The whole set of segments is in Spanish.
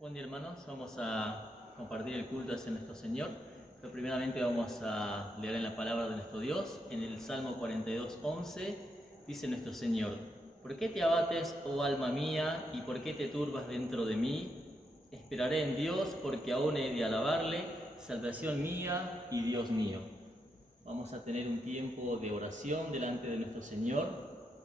Buen día, hermanos, vamos a compartir el culto hacia nuestro Señor, pero primeramente vamos a leer en la palabra de nuestro Dios. En el Salmo 42:11 dice nuestro Señor: ¿Por qué te abates, oh alma mía, y por qué te turbas dentro de mí? Esperaré en Dios, porque aún he de alabarle, salvación mía y Dios mío. Vamos a tener un tiempo de oración delante de nuestro Señor.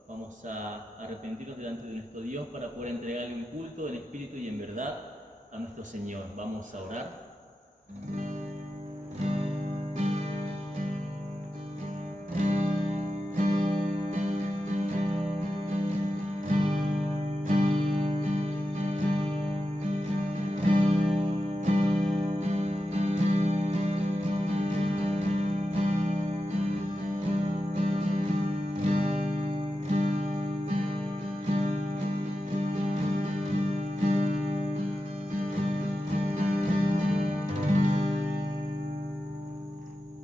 Vamos a arrepentirnos delante de nuestro Dios para poder entregarle un culto en espíritu y en verdad a nuestro Señor. Vamos a orar.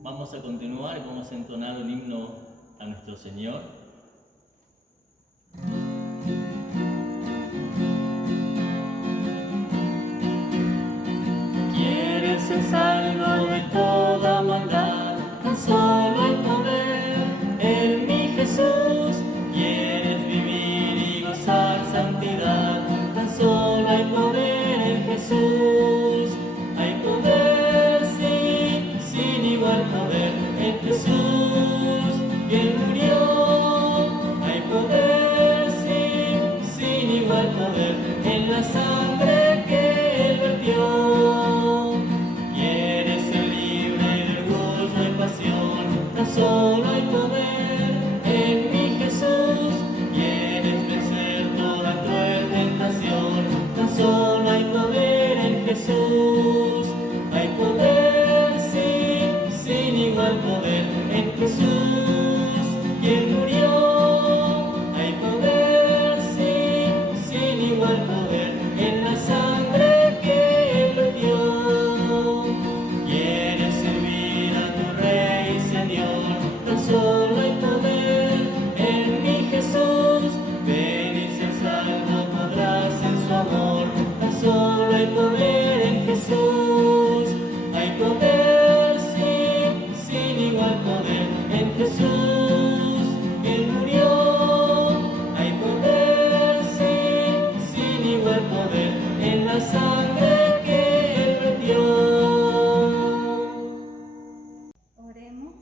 Vamos a continuar y vamos a entonar un himno a nuestro Señor. Quieres ser salvo de toda maldad, tan solo hay poder en mi Jesús. Quieres vivir y gozar santidad, tan solo hay poder en Jesús. Hay poder, sí, sin igual poder en Jesús, quien murió. Hay poder, sí, sin igual poder en la sangre que Él vertió. Quieres ser libre de orgullo y pasión, tan solo hay poder en mi Jesús. Quieres vencer toda cruel tentación, tan solo hay poder en Jesús. Hay poder, sí, sin igual poder en Jesús, quien murió. Hay poder, sí, sin igual poder en la sangre que Él vertió. Quieres servir a tu Rey, Señor, tan solo hay poder en mi Jesús. Ven y ser salvo podrás en su amor, tan solo hay poder en Jesús. Hay poder, sí, sin igual poder en Jesús, quien murió. Hay poder, sí, sin igual poder en la sangre que Él vertió. Oremos.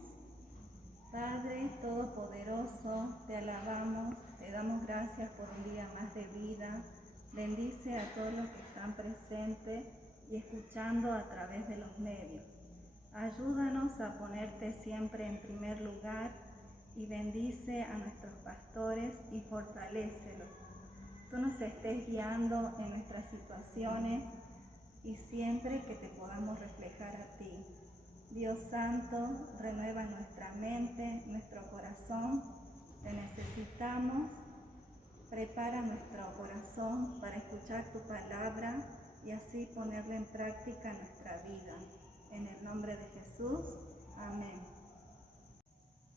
Padre Todopoderoso, te alabamos, te damos gracias por un día más de vida. Bendice a todos los que están presentes y escuchando a través de los medios. Ayúdanos a ponerte siempre en primer lugar y bendice a nuestros pastores y fortalécelos. Tú nos estés guiando en nuestras situaciones y siempre que te podamos reflejar a ti. Dios Santo, renueva nuestra mente, nuestro corazón. Te necesitamos. Prepara nuestro corazón para escuchar tu palabra y así ponerla en práctica en nuestra vida. En el nombre de Jesús. Amén.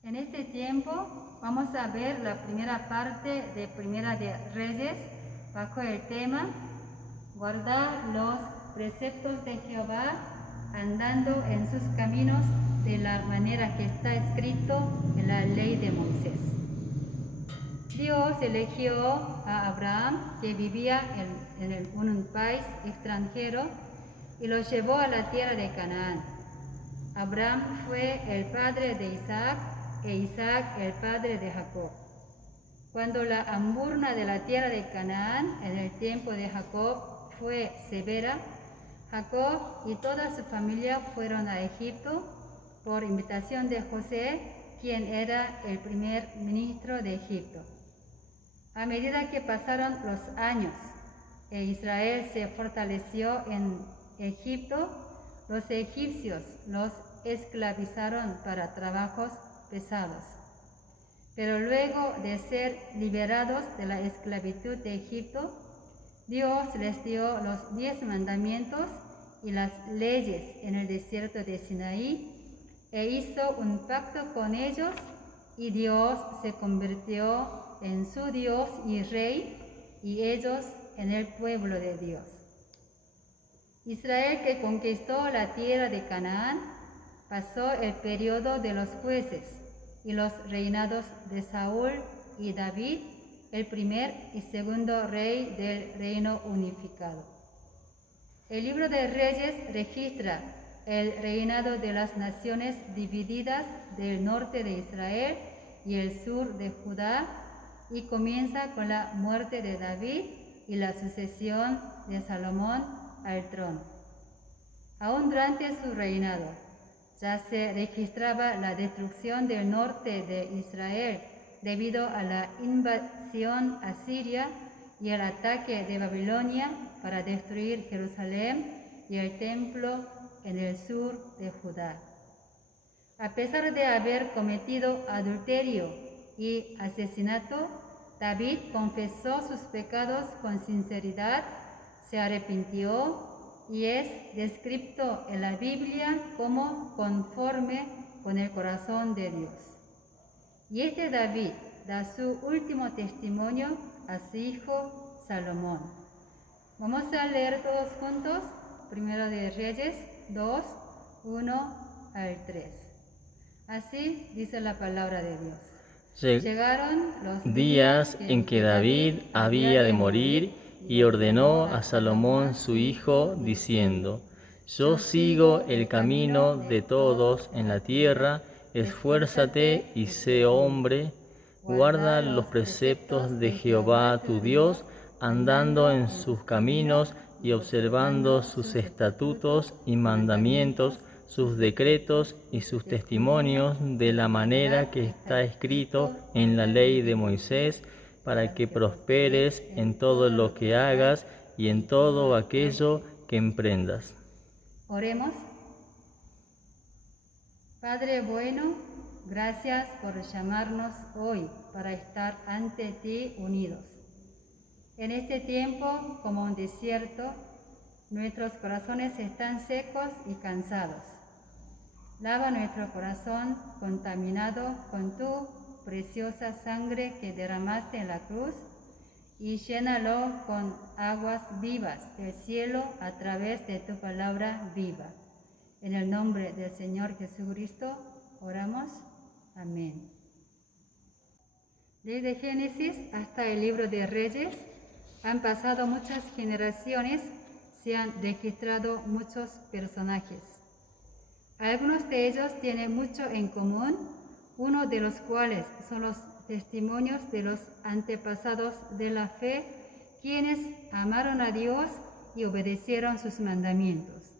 En este tiempo vamos a ver la primera parte de Primera de Reyes bajo el tema guardar los preceptos de Jehová, andando en sus caminos de la manera que está escrito en la ley de Moisés. Dios eligió a Abraham, que vivía en un país extranjero, y lo llevó a la tierra de Canaán. Abraham fue el padre de Isaac, e Isaac el padre de Jacob. Cuando la hambruna de la tierra de Canaán en el tiempo de Jacob fue severa, Jacob y toda su familia fueron a Egipto por invitación de José, quien era el primer ministro de Egipto. A medida que pasaron los años e Israel se fortaleció en Egipto, los egipcios los esclavizaron para trabajos pesados. Pero luego de ser liberados de la esclavitud de Egipto, Dios les dio los 10 mandamientos y las leyes en el desierto de Sinaí e hizo un pacto con ellos, y Dios se convirtió en su Dios y Rey, y ellos en el pueblo de Dios. Israel, que conquistó la tierra de Canaán, pasó el periodo de los jueces y los reinados de Saúl y David, el primer y segundo rey del reino unificado. El libro de Reyes registra el reinado de las naciones divididas del norte de Israel y el sur de Judá, y comienza con la muerte de David y la sucesión de Salomón al trono. Aún durante su reinado ya se registraba la destrucción del norte de Israel debido a la invasión asiria y el ataque de Babilonia para destruir Jerusalén y el templo en el sur de Judá. A pesar de haber cometido adulterio y asesinato, David confesó sus pecados con sinceridad, se arrepintió y es descrito en la Biblia como conforme con el corazón de Dios. Y este David da su último testimonio a su hijo Salomón. Vamos a leer todos juntos, Primero de Reyes 2, 1 al 3. Así dice la palabra de Dios. Llegaron los días en que David había de morir y ordenó a Salomón su hijo, diciendo: Yo sigo el camino de todos en la tierra, esfuérzate y sé hombre, guarda los preceptos de Jehová tu Dios, andando en sus caminos y observando sus estatutos y mandamientos, sus decretos y sus testimonios, de la manera que está escrito en la ley de Moisés, para que prosperes en todo lo que hagas y en todo aquello que emprendas. Oremos. Padre bueno, gracias por llamarnos hoy para estar ante ti unidos. En este tiempo, como un desierto, nuestros corazones están secos y cansados. Lava nuestro corazón contaminado con tu preciosa sangre que derramaste en la cruz y llénalo con aguas vivas del cielo a través de tu palabra viva. En el nombre del Señor Jesucristo oramos. Amén. Desde Génesis hasta el libro de Reyes han pasado muchas generaciones, se han registrado muchos personajes. Algunos de ellos tienen mucho en común, uno de los cuales son los testimonios de los antepasados de la fe, quienes amaron a Dios y obedecieron sus mandamientos.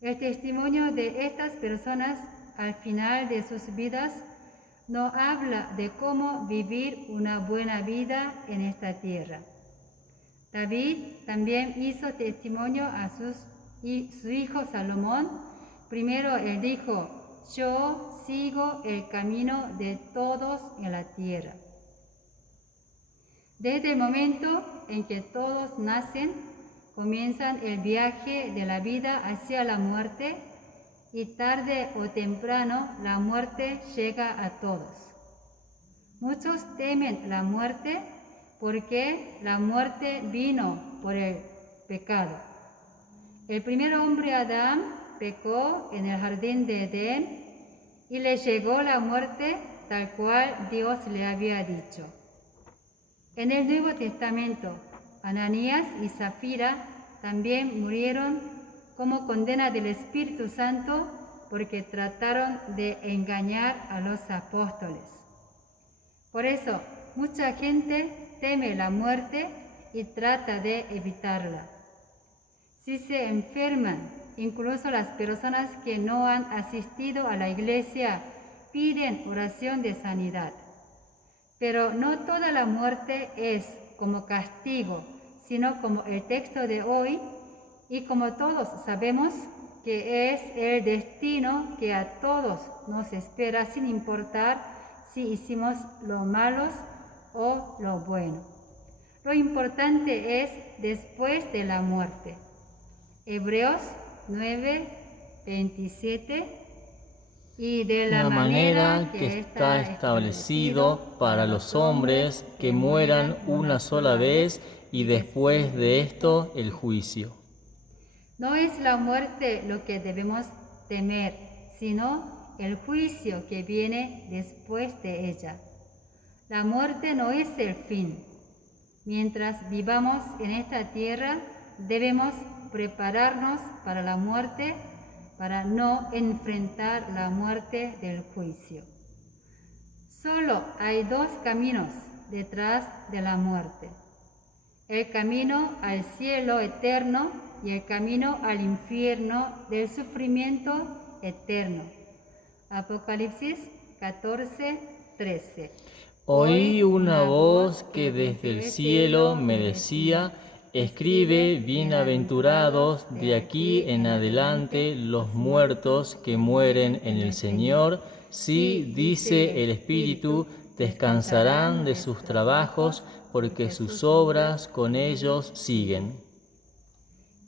El testimonio de estas personas al final de sus vidas no habla de cómo vivir una buena vida en esta tierra. David también hizo testimonio a su hijo Salomón. Primero él dijo: yo sigo el camino de todos en la tierra. Desde el momento en que todos nacen, comienzan el viaje de la vida hacia la muerte, y tarde o temprano la muerte llega a todos. Muchos temen la muerte porque la muerte vino por el pecado. El primer hombre, Adán, pecó en el jardín de Edén y le llegó la muerte tal cual Dios le había dicho. En el Nuevo Testamento, Ananías y Zafira también murieron como condena del Espíritu Santo porque trataron de engañar a los apóstoles. Por eso, mucha gente teme la muerte y trata de evitarla. Si se enferman, incluso las personas que no han asistido a la iglesia piden oración de sanidad. Pero no toda la muerte es como castigo, sino como el texto de hoy, y como todos sabemos que es el destino que a todos nos espera, sin importar si hicimos lo malo o lo bueno. Lo importante es después de la muerte. Hebreos 9, 27. Y de la manera que está establecido para los hombres que mueran una sola vez y después de esto el juicio. No es la muerte lo que debemos temer, sino el juicio que viene después de ella. La muerte no es el fin. Mientras vivamos en esta tierra, debemos prepararnos para la muerte, para no enfrentar la muerte del juicio. Solo hay dos caminos detrás de la muerte: el camino al cielo eterno y el camino al infierno del sufrimiento eterno. Apocalipsis 14:13. Oí una voz que desde el cielo me decía: escribe, bienaventurados de aquí en adelante los muertos que mueren en el Señor. Sí, dice el Espíritu, descansarán de sus trabajos, porque sus obras con ellos siguen.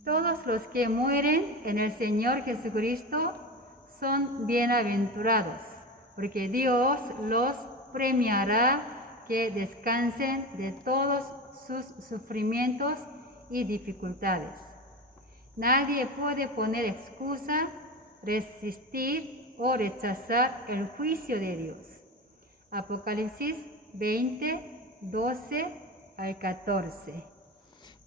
Todos los que mueren en el Señor Jesucristo son bienaventurados, porque Dios los premiará que descansen de todos sus sufrimientos y dificultades. Nadie puede poner excusa, resistir o rechazar el juicio de Dios. Apocalipsis 20:12-14.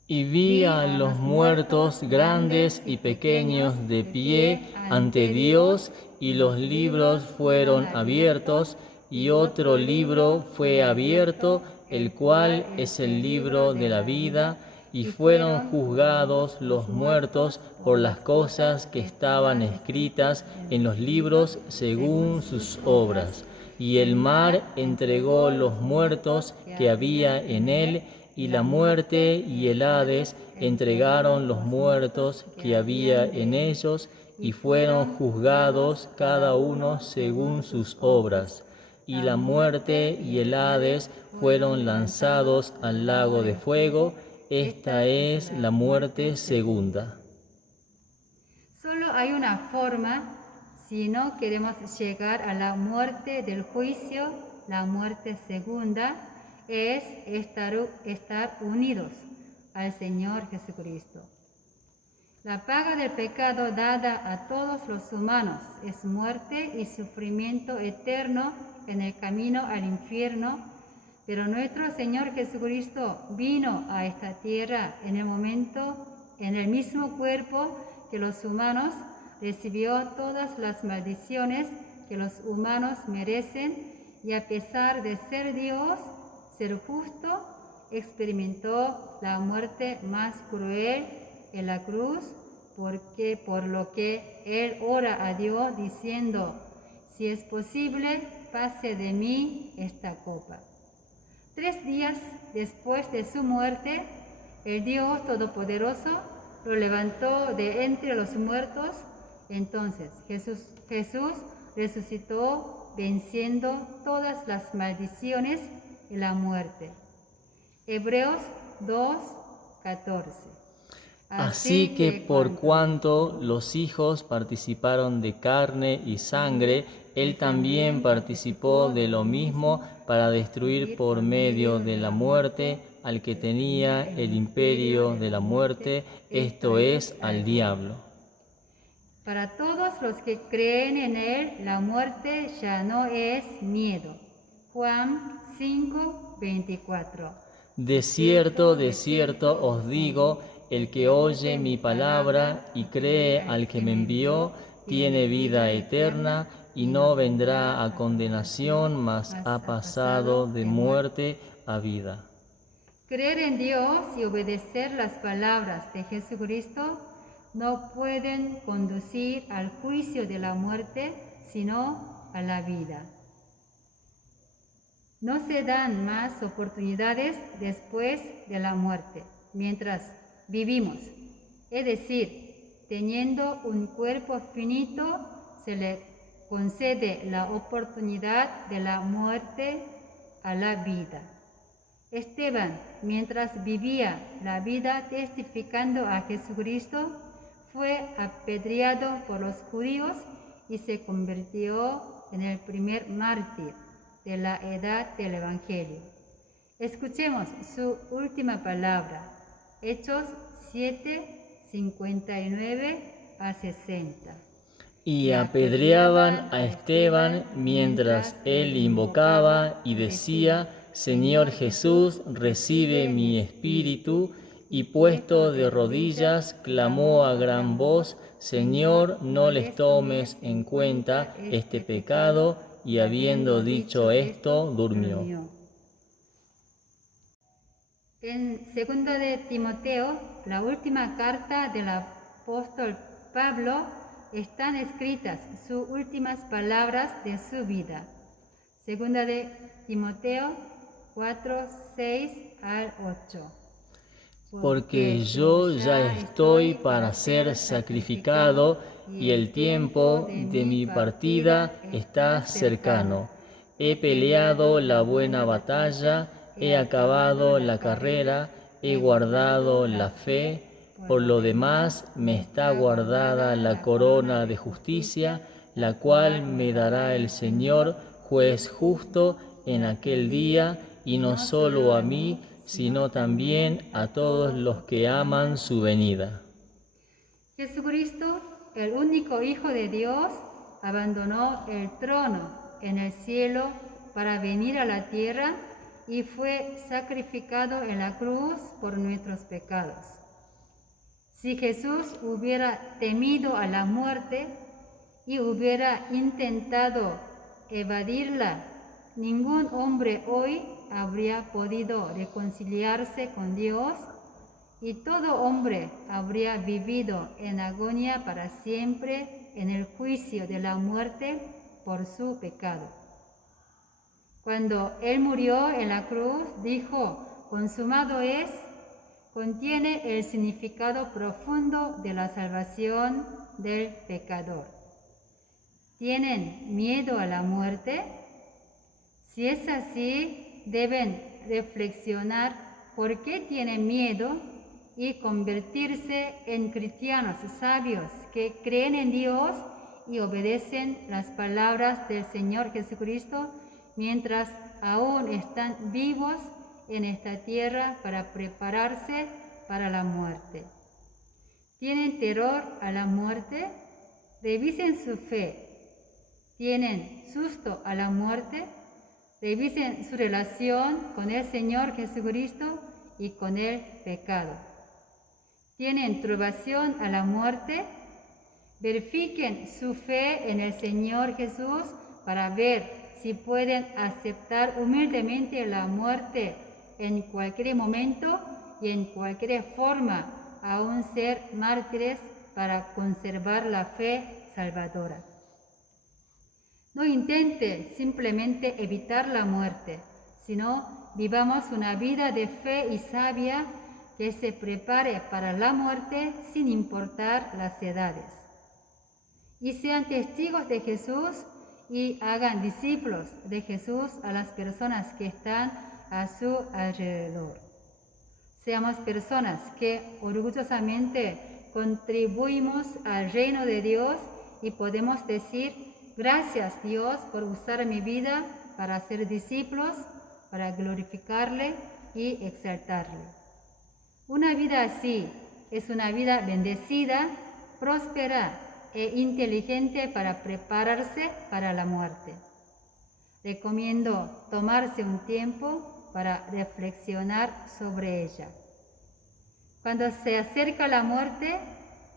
Y vi a los muertos grandes y pequeños de pie ante Dios, y los libros fueron abiertos, y otro libro fue abierto, el cual es el libro de la vida, y fueron juzgados los muertos por las cosas que estaban escritas en los libros según sus obras. Y el mar entregó los muertos que había en él, y la muerte y el Hades entregaron los muertos que había en ellos, y fueron juzgados cada uno según sus obras. Y la muerte y el Hades fueron lanzados al lago de fuego. Esta es la muerte segunda. Solo hay una forma, si no queremos llegar a la muerte del juicio, la muerte segunda, es estar unidos al Señor Jesucristo. La paga del pecado dada a todos los humanos es muerte y sufrimiento eterno en el camino al infierno, pero nuestro Señor Jesucristo vino a esta tierra en el mismo cuerpo que los humanos, recibió todas las maldiciones que los humanos merecen, y a pesar de ser Dios, ser justo, experimentó la muerte más cruel en la cruz, por lo que Él ora a Dios diciendo: si es posible, pase de mí esta copa. 3 días después de su muerte, el Dios Todopoderoso lo levantó de entre los muertos. Entonces Jesús resucitó, venciendo todas las maldiciones y la muerte. Hebreos 2:14. Así que por cuanto los hijos participaron de carne y sangre, Él también participó de lo mismo, para destruir por medio de la muerte al que tenía el imperio de la muerte, esto es, al diablo. Para todos los que creen en Él, la muerte ya no es miedo. Juan 5:24. De cierto os digo, el que oye mi palabra y cree al que me envió, tiene vida eterna y no vendrá a condenación, mas ha pasado de muerte a vida. Creer en Dios y obedecer las palabras de Jesucristo no pueden conducir al juicio de la muerte, sino a la vida. No se dan más oportunidades después de la muerte, mientras vivimos. Es decir, teniendo un cuerpo finito, se le concede la oportunidad de la muerte a la vida. Esteban, mientras vivía la vida testificando a Jesucristo, fue apedreado por los judíos y se convirtió en el primer mártir de la edad del Evangelio. Escuchemos su última palabra, Hechos 7, 59 a 60. Y apedreaban a Esteban mientras él invocaba y decía: Señor Jesús, recibe mi espíritu. Y puesto de rodillas, clamó a gran voz: Señor, no les tomes en cuenta este pecado. Y habiendo dicho esto, durmió. En 2 de Timoteo, la última carta del apóstol Pablo, están escritas sus últimas palabras de su vida. 2 de Timoteo 4, 6 al 8. Porque yo ya estoy para ser sacrificado y el tiempo de mi partida está cercano. He peleado la buena batalla, he acabado la carrera, he guardado la fe. Por lo demás me está guardada la corona de justicia, la cual me dará el Señor, juez justo, en aquel día, y no solo a mí, sino también a todos los que aman su venida. Jesucristo, el único Hijo de Dios, abandonó el trono en el cielo para venir a la tierra y fue sacrificado en la cruz por nuestros pecados. Si Jesús hubiera temido a la muerte y hubiera intentado evadirla, ningún hombre hoy habría podido reconciliarse con Dios y todo hombre habría vivido en agonía para siempre en el juicio de la muerte por su pecado. Cuando Él murió en la cruz, dijo: consumado es, contiene el significado profundo de la salvación del pecador. ¿Tienen miedo a la muerte? Si es así, deben reflexionar por qué tienen miedo y convertirse en cristianos sabios que creen en Dios y obedecen las palabras del Señor Jesucristo mientras aún están vivos en esta tierra para prepararse para la muerte. ¿Tienen terror a la muerte? Revisen su fe. ¿Tienen susto a la muerte? Revisen su relación con el Señor Jesucristo y con el pecado. ¿Tienen turbación a la muerte? Verifiquen su fe en el Señor Jesús para ver si pueden aceptar humildemente la muerte en cualquier momento y en cualquier forma, aún ser mártires para conservar la fe salvadora. No intente simplemente evitar la muerte, sino vivamos una vida de fe y sabia que se prepare para la muerte sin importar las edades. Y sean testigos de Jesús y hagan discípulos de Jesús a las personas que están a su alrededor. Seamos personas que orgullosamente contribuimos al reino de Dios y podemos decir: gracias Dios por usar mi vida para ser discípulos, para glorificarle y exaltarle. Una vida así es una vida bendecida, próspera e inteligente para prepararse para la muerte. Recomiendo tomarse un tiempo para reflexionar sobre ella. Cuando se acerca la muerte,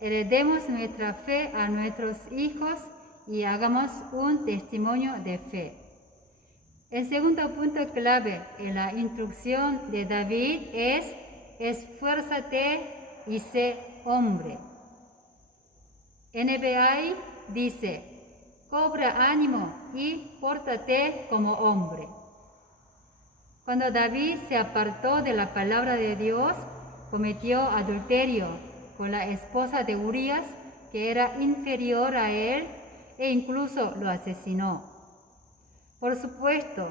heredemos nuestra fe a nuestros hijos y hagamos un testimonio de fe. El segundo punto clave en la instrucción de David es: esfuérzate y sé hombre. NBI dice: cobra ánimo y pórtate como hombre. Cuando David se apartó de la palabra de Dios, cometió adulterio con la esposa de Urías, que era inferior a él, e incluso lo asesinó. Por supuesto,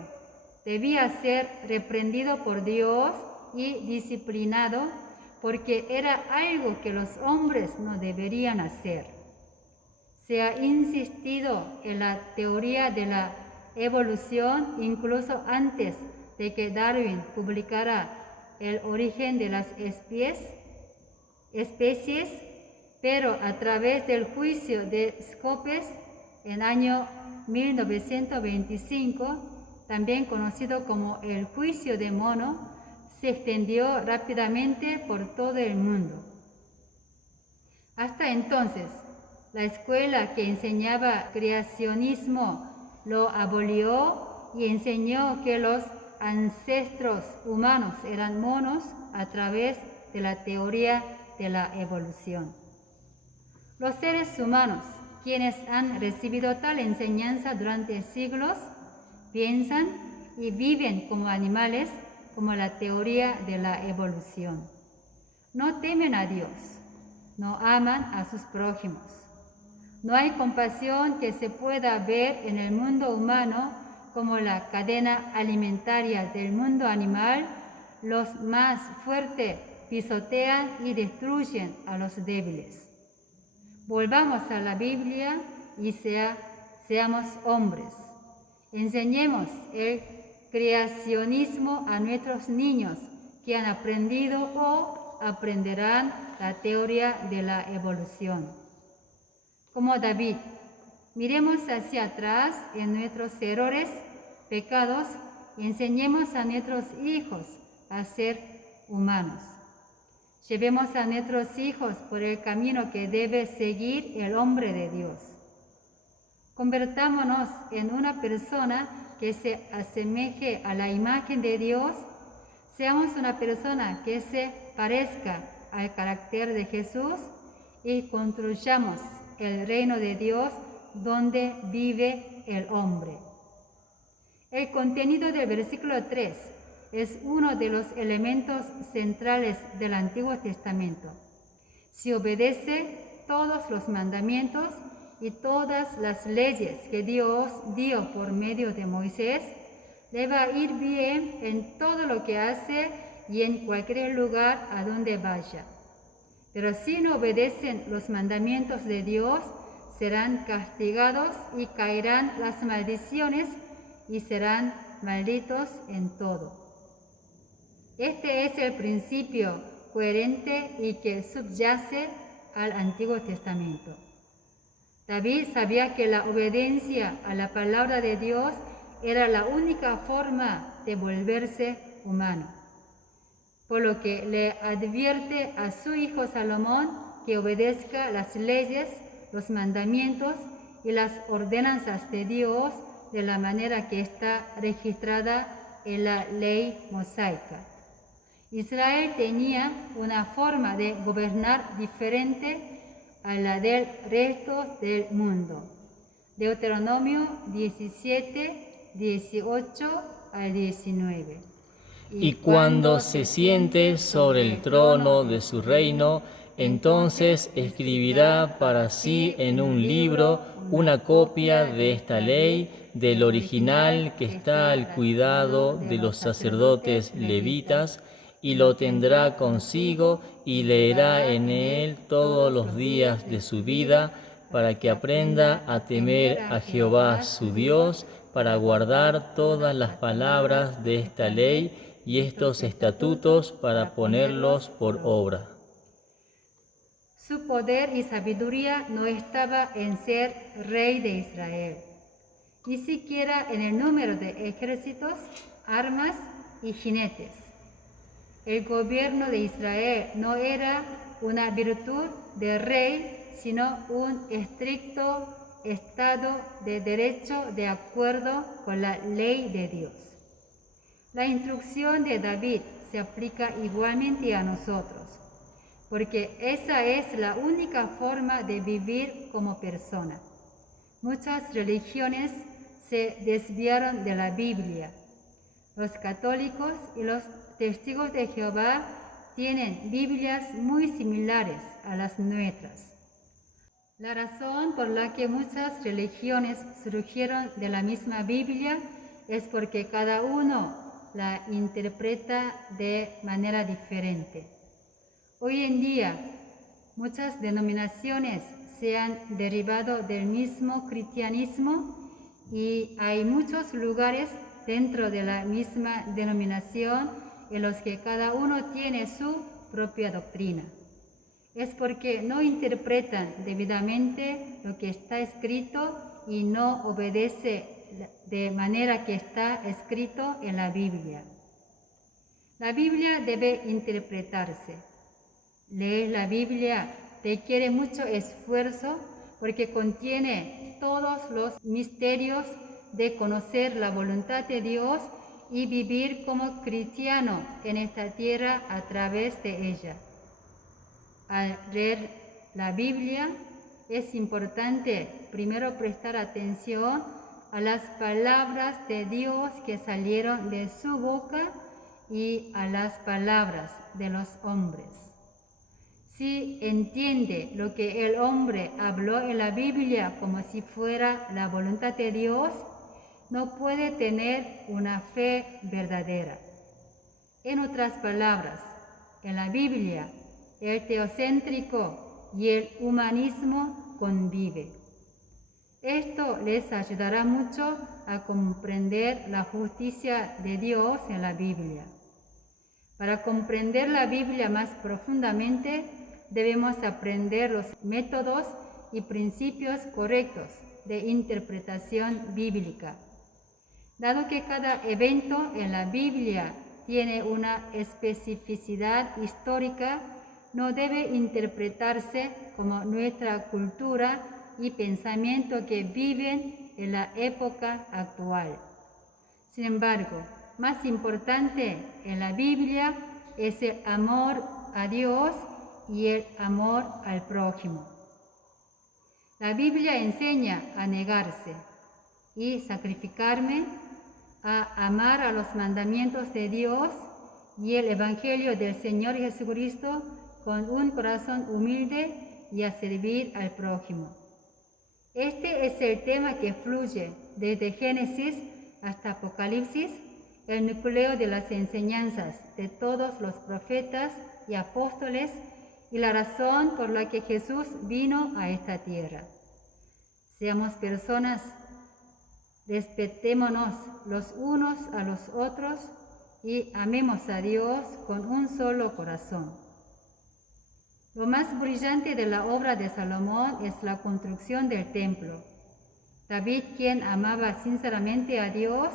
debía ser reprendido por Dios y disciplinado, porque era algo que los hombres no deberían hacer. Se ha insistido en la teoría de la evolución incluso antes de que Darwin publicara El origen de las especies, pero a través del juicio de Scopes en año 1925, también conocido como el juicio de Mono, se extendió rápidamente por todo el mundo. Hasta entonces, la escuela que enseñaba creacionismo lo abolió y enseñó que los ancestros humanos eran monos a través de la teoría de la evolución. Los seres humanos, quienes han recibido tal enseñanza durante siglos, piensan y viven como animales, como la teoría de la evolución. No temen a Dios, no aman a sus prójimos. No hay compasión que se pueda ver en el mundo humano como la cadena alimentaria del mundo animal. Los más fuertes pisotean y destruyen a los débiles. Volvamos a la Biblia y seamos hombres. Enseñemos el creacionismo a nuestros niños que han aprendido o aprenderán la teoría de la evolución. Como David, miremos hacia atrás en nuestros errores, pecados, y enseñemos a nuestros hijos a ser humanos. Llevemos a nuestros hijos por el camino que debe seguir el hombre de Dios. Convertámonos en una persona que se asemeje a la imagen de Dios. Seamos una persona que se parezca al carácter de Jesús y construyamos el reino de Dios donde vive el hombre. El contenido del versículo 3 es uno de los elementos centrales del Antiguo Testamento. Si obedece todos los mandamientos y todas las leyes que Dios dio por medio de Moisés, le va a ir bien en todo lo que hace y en cualquier lugar a donde vaya. Pero si no obedecen los mandamientos de Dios, serán castigados y caerán las maldiciones y serán malditos en todo. Este es el principio coherente y que subyace al Antiguo Testamento. David sabía que la obediencia a la palabra de Dios era la única forma de volverse humano, por lo que le advierte a su hijo Salomón que obedezca las leyes, los mandamientos y las ordenanzas de Dios de la manera que está registrada en la ley mosaica. Israel tenía una forma de gobernar diferente a la del resto del mundo. Deuteronomio 17, 18 al 19. Y cuando se siente sobre el trono de su reino, entonces escribirá para sí en un libro una copia de esta ley, del original que está al cuidado de los sacerdotes levitas, y lo tendrá consigo y leerá en él todos los días de su vida, para que aprenda a temer a Jehová su Dios, para guardar todas las palabras de esta ley y estos estatutos, para ponerlos por obra. Su poder y sabiduría no estaba en ser rey de Israel, ni siquiera en el número de ejércitos, armas y jinetes. El gobierno de Israel no era una virtud de rey, sino un estricto Estado de derecho de acuerdo con la ley de Dios. La instrucción de David se aplica igualmente a nosotros, porque esa es la única forma de vivir como persona. Muchas religiones se desviaron de la Biblia. Los católicos y los testigos de Jehová tienen Biblias muy similares a las nuestras. La razón por la que muchas religiones surgieron de la misma Biblia es porque cada uno la interpreta de manera diferente. Hoy en día, muchas denominaciones se han derivado del mismo cristianismo y hay muchos lugares dentro de la misma denominación en los que cada uno tiene su propia doctrina. es porque no interpretan debidamente lo que está escrito y no obedece de manera que está escrito en la Biblia. La Biblia debe interpretarse. Leer la Biblia requiere mucho esfuerzo porque contiene todos los misterios de conocer la voluntad de Dios y vivir como cristiano en esta tierra a través de ella. Al leer la Biblia es importante primero prestar atención a las palabras de Dios que salieron de su boca y a las palabras de los hombres. Si entiende lo que el hombre habló en la Biblia como si fuera la voluntad de Dios, no puede tener una fe verdadera. En otras palabras, en la Biblia, el teocéntrico y el humanismo conviven. Esto les ayudará mucho a comprender la justicia de Dios en la Biblia. Para comprender la Biblia más profundamente, debemos aprender los métodos y principios correctos de interpretación bíblica. Dado que cada evento en la Biblia tiene una especificidad histórica, no debe interpretarse como nuestra cultura y pensamiento que viven en la época actual. Sin embargo, más importante en la Biblia es el amor a Dios y el amor al prójimo. La Biblia enseña a negarse y sacrificarme, a amar a los mandamientos de Dios y el Evangelio del Señor Jesucristo con un corazón humilde y a servir al prójimo. Este es el tema que fluye desde Génesis hasta Apocalipsis, el núcleo de las enseñanzas de todos los profetas y apóstoles y la razón por la que Jesús vino a esta tierra. Seamos personas, respetémonos los unos a los otros y amemos a Dios con un solo corazón. Lo más brillante de la obra de Salomón es la construcción del templo. David, quien amaba sinceramente a Dios,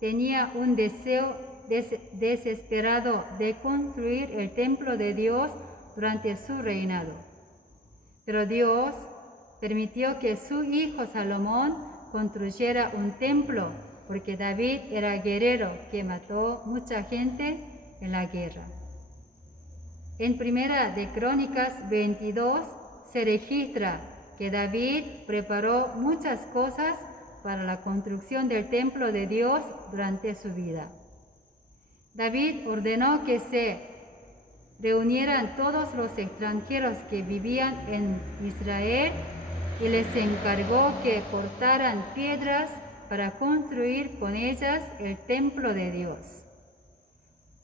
tenía un deseo desesperado de construir el templo de Dios durante su reinado. Pero Dios permitió que su hijo Salomón construyera un templo porque David era guerrero que mató mucha gente en la guerra. En Primera de Crónicas 22 se registra que David preparó muchas cosas para la construcción del templo de Dios durante su vida. David ordenó que se reunieran todos los extranjeros que vivían en Israel y les encargó que cortaran piedras para construir con ellas el templo de Dios.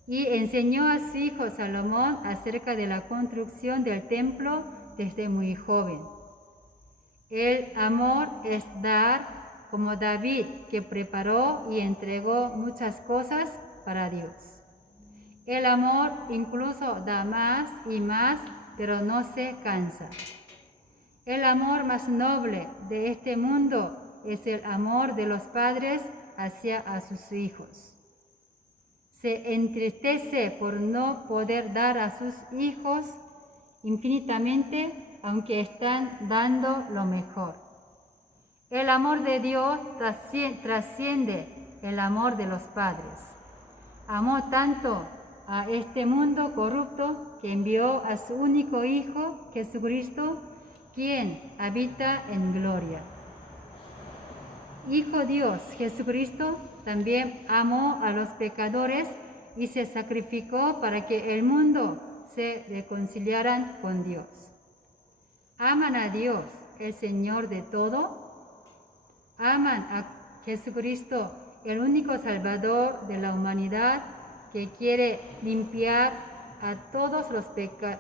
Y enseñó a su hijo Salomón acerca de la construcción del templo desde muy joven. El amor es dar, como David, que preparó y entregó muchas cosas para Dios. El amor incluso da más y más, pero no se cansa. El amor más noble de este mundo es el amor de los padres hacia a sus hijos. Se entristece por no poder dar a sus hijos infinitamente, aunque están dando lo mejor. El amor de Dios trasciende el amor de los padres. Amó tanto a este mundo corrupto que envió a su único Hijo, Jesucristo, quien habita en gloria. Hijo Dios, Jesucristo, también amó a los pecadores y se sacrificó para que el mundo se reconciliaran con Dios. ¿Aman a Dios, el Señor de todo? ¿Aman a Jesucristo, el único Salvador de la humanidad que quiere limpiar a todos los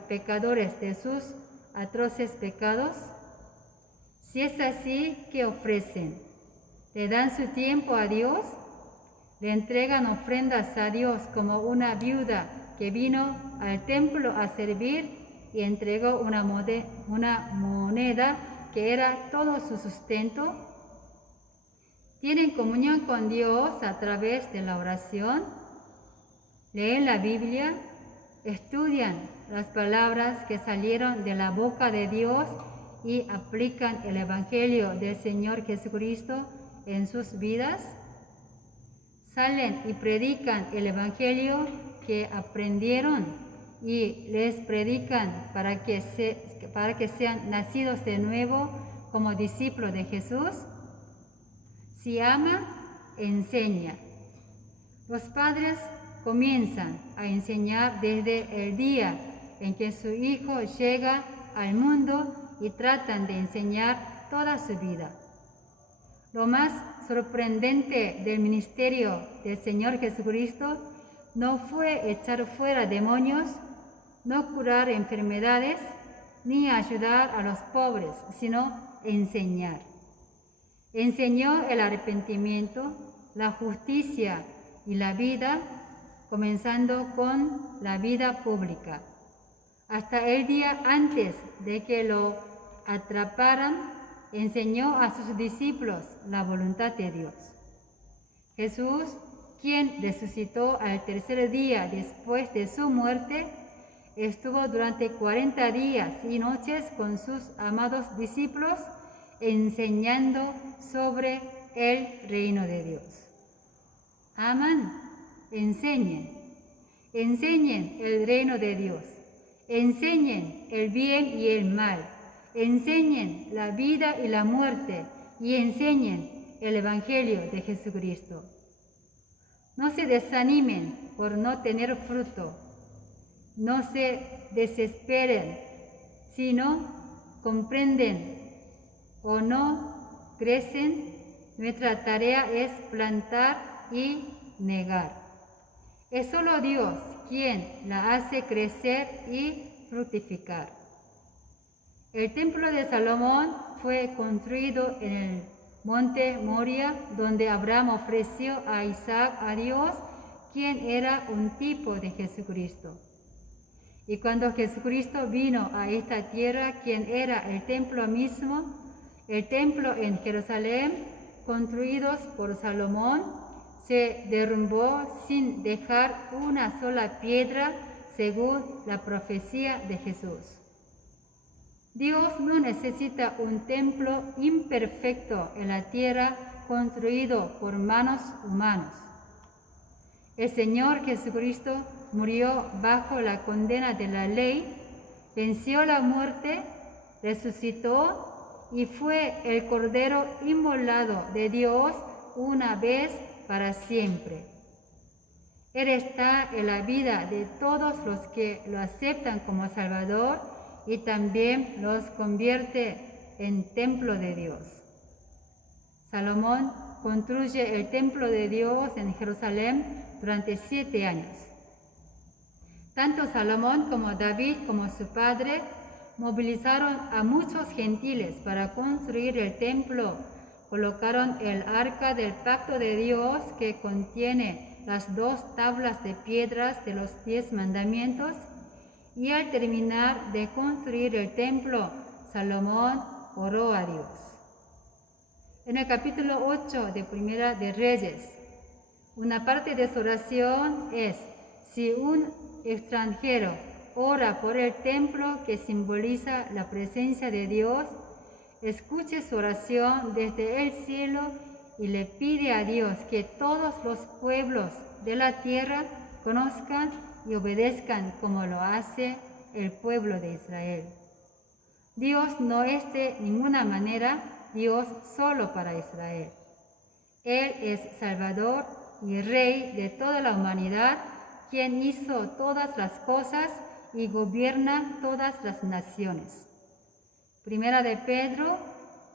pecadores de sus atroces pecados? Si es así, ¿qué ofrecen? ¿Le dan su tiempo a Dios? ¿Le entregan ofrendas a Dios como una viuda que vino al templo a servir y entregó una moneda que era todo su sustento. Tienen comunión con Dios a través de la oración, leen la Biblia, estudian las palabras que salieron de la boca de Dios y aplican el Evangelio del Señor Jesucristo en sus vidas. Salen y predican el Evangelio que aprendieron y les predican para que sean nacidos de nuevo como discípulos de Jesús. Si ama, enseña. Los padres comienzan a enseñar desde el día en que su hijo llega al mundo y tratan de enseñar toda su vida. Lo más sorprendente del ministerio del Señor Jesucristo no fue echar fuera demonios, no curar enfermedades, ni ayudar a los pobres, sino enseñar. Enseñó el arrepentimiento, la justicia y la vida, comenzando con la vida pública. Hasta el día antes de que lo atraparan, enseñó a sus discípulos la voluntad de Dios. Jesús, quien resucitó al tercer día después de su muerte, estuvo durante 40 días y noches con sus amados discípulos enseñando sobre el reino de Dios. Aman, enseñen el reino de Dios, enseñen el bien y el mal, enseñen la vida y la muerte y enseñen el Evangelio de Jesucristo. No se desanimen por no tener fruto, no se desesperen si no comprenden o no crecen. Nuestra tarea es plantar y negar. Es solo Dios quien la hace crecer y fructificar. El templo de Salomón fue construido en el monte Moria, donde Abraham ofreció a Isaac a Dios, quien era un tipo de Jesucristo. Y cuando Jesucristo vino a esta tierra, quien era el templo mismo, el templo en Jerusalén, construidos por Salomón, se derrumbó sin dejar una sola piedra, según la profecía de Jesús. Dios no necesita un templo imperfecto en la tierra construido por manos humanas. El Señor Jesucristo murió bajo la condena de la ley, venció la muerte, resucitó y fue el Cordero inmolado de Dios una vez para siempre. Él está en la vida de todos los que lo aceptan como Salvador y también los convierte en templo de Dios. Salomón construye el templo de Dios en Jerusalén durante 7 años. Tanto Salomón como David como su padre movilizaron a muchos gentiles para construir el templo. Colocaron el arca del pacto de Dios que contiene las 2 tablas de piedras de los 10 mandamientos y al terminar de construir el templo, Salomón oró a Dios. En el capítulo 8 de Primera de Reyes, una parte de su oración es: si un extranjero ora por el templo que simboliza la presencia de Dios, escuche su oración desde el cielo y le pide a Dios que todos los pueblos de la tierra conozcan y obedezcan como lo hace el pueblo de Israel. Dios no es de ninguna manera Dios solo para Israel. Él es Salvador y Rey de toda la humanidad, quien hizo todas las cosas y gobierna todas las naciones. Primera de Pedro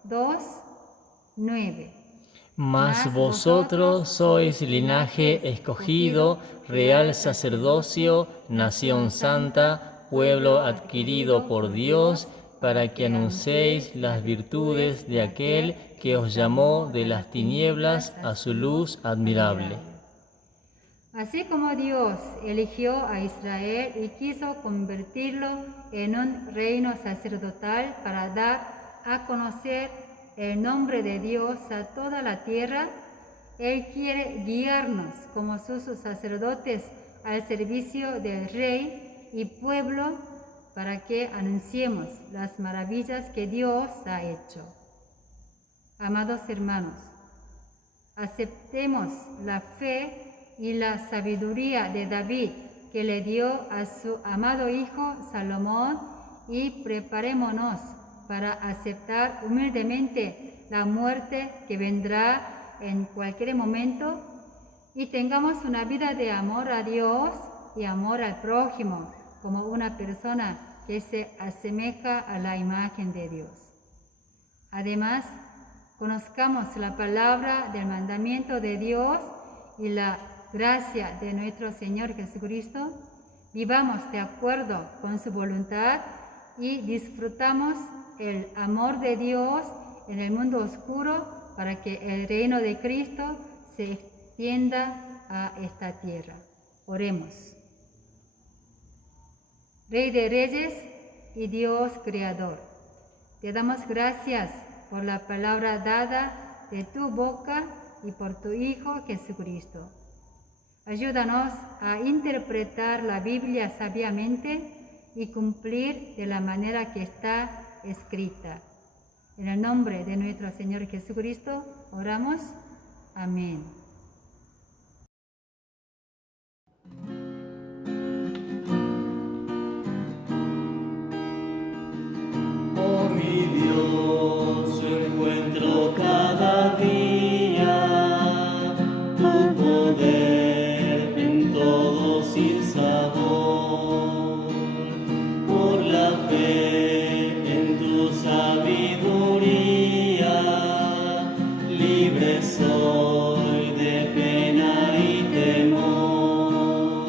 2:9. Mas vosotros sois linaje escogido, real sacerdocio, nación santa, pueblo adquirido por Dios, para que anunciéis las virtudes de aquel que os llamó de las tinieblas a su luz admirable. Así como Dios eligió a Israel y quiso convertirlo en un reino sacerdotal para dar a conocer el nombre de Dios a toda la tierra, Él quiere guiarnos como sus sacerdotes al servicio del Rey y pueblo para que anunciemos las maravillas que Dios ha hecho. Amados hermanos, aceptemos la fe y la sabiduría de David que le dio a su amado hijo Salomón y preparémonos para aceptar humildemente la muerte que vendrá en cualquier momento y tengamos una vida de amor a Dios y amor al prójimo como una persona que se asemeja a la imagen de Dios. Además, conozcamos la palabra del mandamiento de Dios y la gracia de nuestro Señor Jesucristo, vivamos de acuerdo con su voluntad y disfrutamos el amor de Dios en el mundo oscuro para que el reino de Cristo se extienda a esta tierra. Oremos. Rey de Reyes y Dios Creador, te damos gracias por la palabra dada de tu boca y por tu Hijo Jesucristo. Ayúdanos a interpretar la Biblia sabiamente y cumplir de la manera que está escrita. En el nombre de nuestro Señor Jesucristo oramos. Amén. Oh mi Dios, yo encuentro cada día tu poder en todo sin sabor, por la fe en tu sabiduría, libre soy de pena y temor.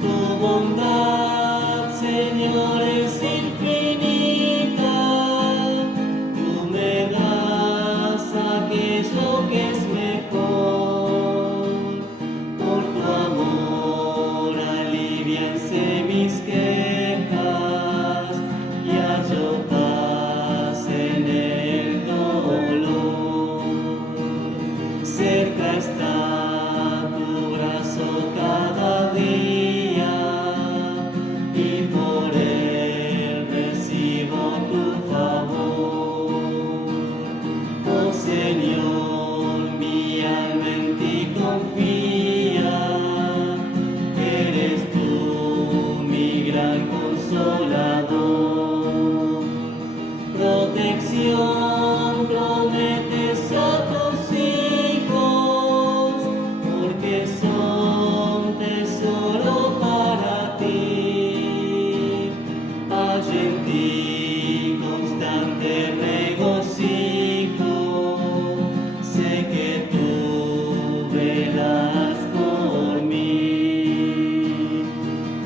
Tu bondad, Señor, es infinita, tú me das aquello que es mejor. Por tu amor alivianse mis quejas y hallo paz en el dolor. Cerca está tu brazo cada día y por él recibo tu favor. Oh Señor, mi alma en ti confía, eres tú mi gran consolador. Protección prometes a tus hijos, porque son tesoro para ti. Hay en ti constante regocijo, sé que tú velas por mí.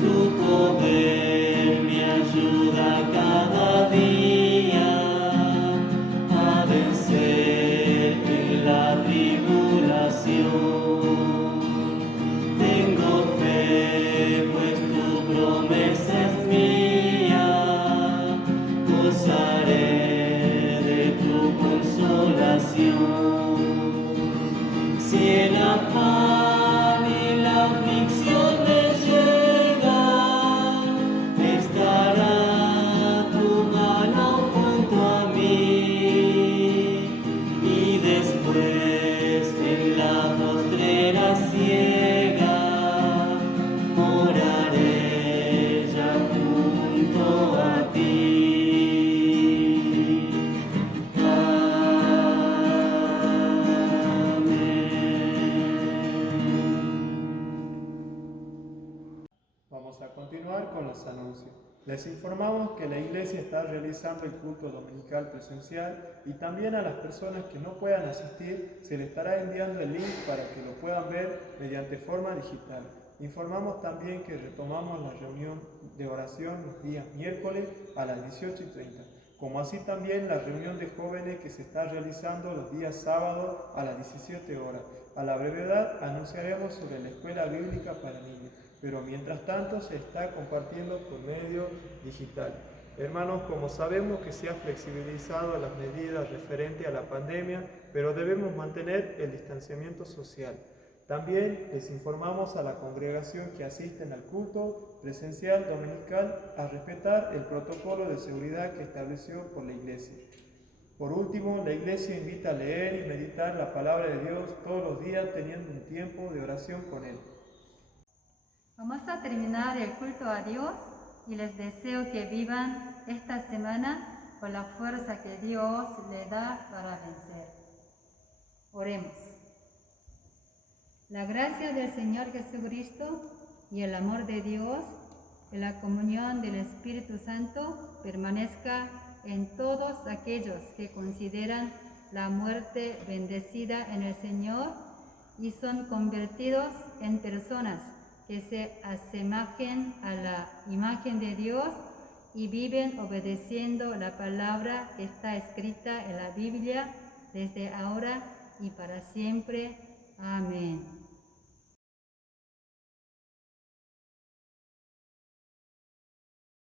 Tu poder me ayuda cada día a vencer en la tribulación. Tengo fe, pues tu promesa es mía, gozaré de tu consolación. Si el afán y la aflicción me llegan, estará tu mano junto a mí, y después en la postrera ciega moraré ya junto a ti. Vamos a continuar con los anuncios. Les informamos que la iglesia está realizando el culto dominical presencial y también a las personas que no puedan asistir se les estará enviando el link para que lo puedan ver mediante forma digital. Informamos también que retomamos la reunión de oración los días miércoles a las 18:30, como así también la reunión de jóvenes que se está realizando los días sábados a las 17 horas. A la brevedad anunciaremos sobre la escuela bíblica para niños, pero mientras tanto se está compartiendo por medio digital. Hermanos, como sabemos que se ha flexibilizado las medidas referentes a la pandemia, pero debemos mantener el distanciamiento social. También les informamos a la congregación que asisten al culto presencial dominical a respetar el protocolo de seguridad que estableció por la Iglesia. Por último, la Iglesia invita a leer y meditar la palabra de Dios todos los días teniendo un tiempo de oración con Él. Vamos a terminar el culto a Dios y les deseo que vivan esta semana con la fuerza que Dios le da para vencer. Oremos. La gracia del Señor Jesucristo y el amor de Dios y la comunión del Espíritu Santo permanezca en todos aquellos que consideran la muerte bendecida en el Señor y son convertidos en personas que se asemejen a la imagen de Dios y viven obedeciendo la palabra que está escrita en la Biblia desde ahora y para siempre. Amén.